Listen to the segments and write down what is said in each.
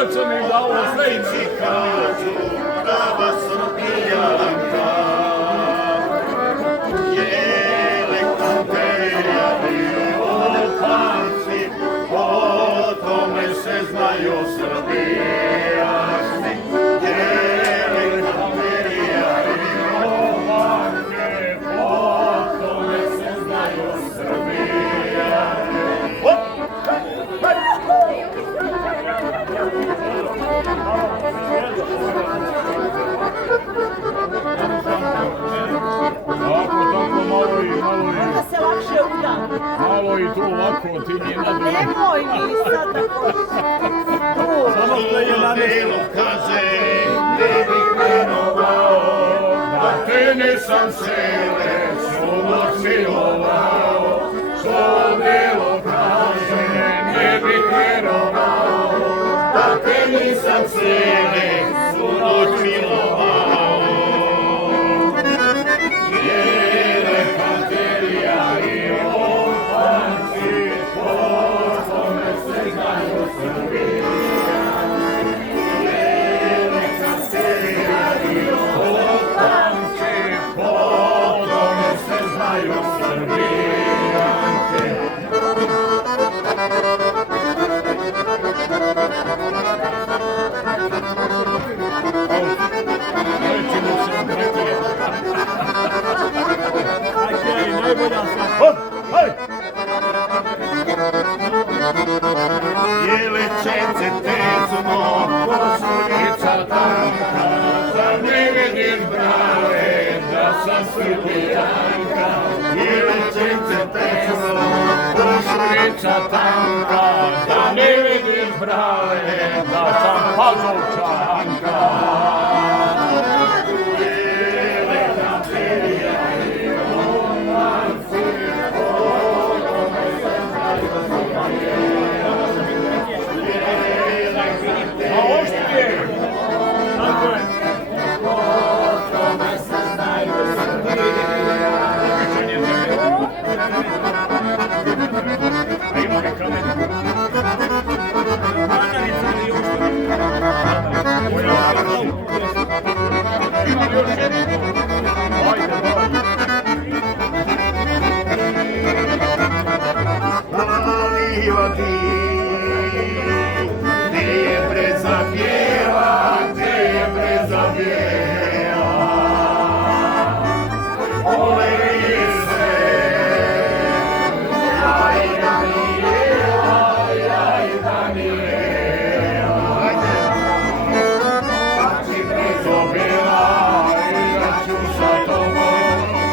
Oče mi dao sve ime. Kažu prava Srbijanka, jele kanterija i opanci, o tome se znaju Srbijanci. Jele kanterija i opanci, o tome se znaju Srbijanci. Tako, malo i... Da se lakše uda. Malo i tu ovako, ti nije nadrugo. Nemoj mi sad tako. Samo što je na Delo kaže, ne bih krenovao, da te nisam sele, što milovao. Što delo kaže, ne bih krenovao, da te nisam sele, što milovao. Jele kanterija i opanci, po tome se znaju Srbi. Jele čece tezno, košuljica tanka, da ne vidiš brale, da sam Srbijanka. Jele čece tezno, košuljica tanka, da ne vidiš brale, da sam Pazovčanka. Jele kanterija i opanci, o tome se znaju Srbijanci.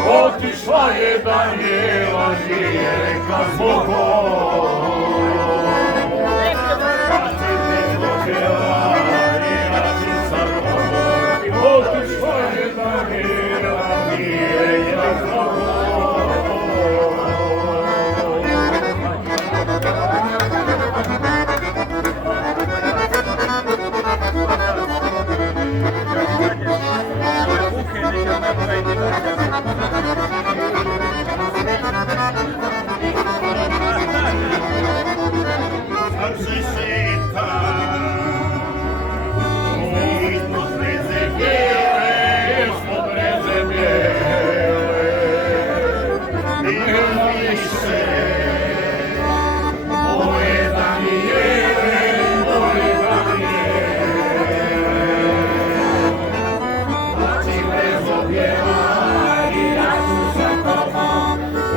Otišla je Danijela, nije rekla zbog otišla je Danijela, nije rekla zbog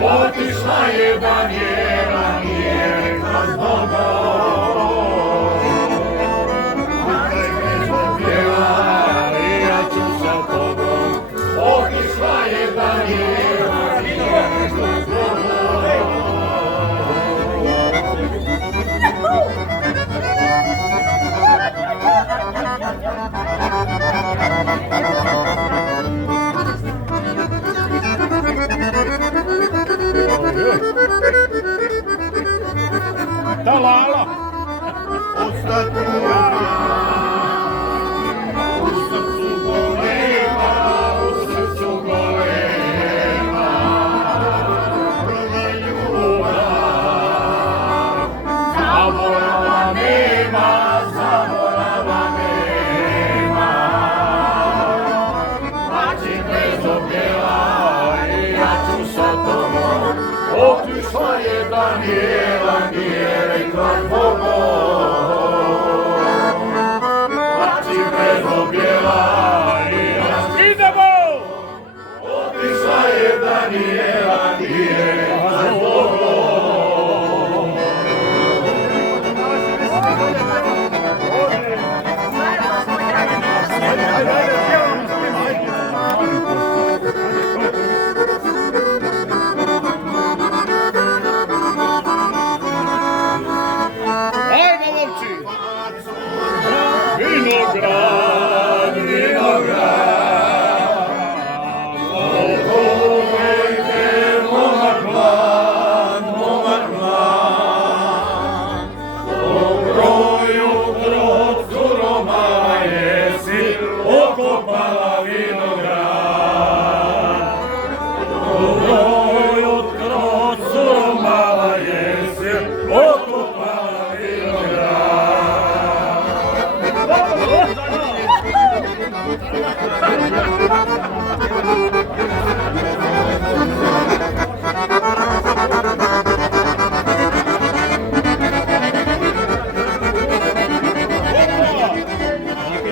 Otišla je Danijela, nije rekla zbog i ja ću sa tobom. Otišla je Danijela, nije rekla zbog Talala! Ostatnja u srcu golema, u srcu golema, prva ljubav, zaborava nema, zaborava Plači bezobjela i Idemo! otišla je Danijela, nije Ajmo, lovci! Vinograd, okopala vinograd. Oj, od kroz suromala jesi, okopala vinograd.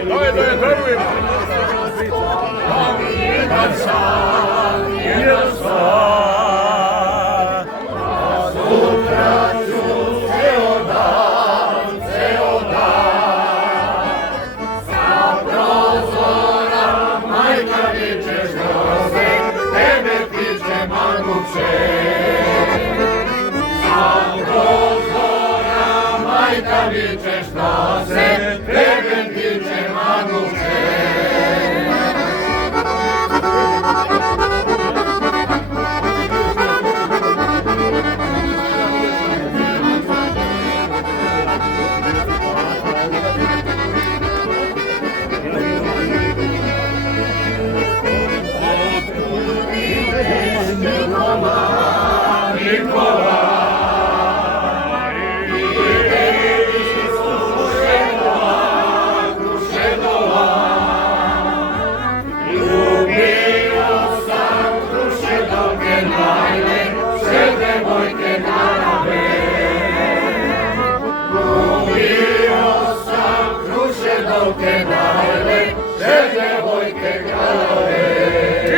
Daj, verujem! Jedan san, jedan san, a sutra ću ceo dan, sa prozora majka vičeš groze, tebe tiče manuče. Sa prozora majka vičeš groze, tebe tiče manuče.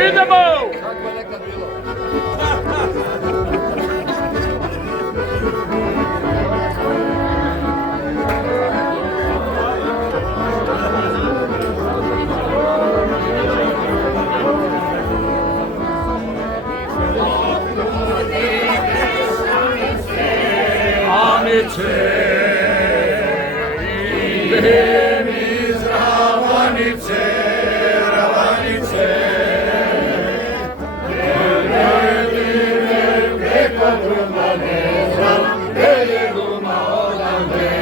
Idemo! Anice, idem iz Ravanice, preko druma ne znam, gdje je druma odande.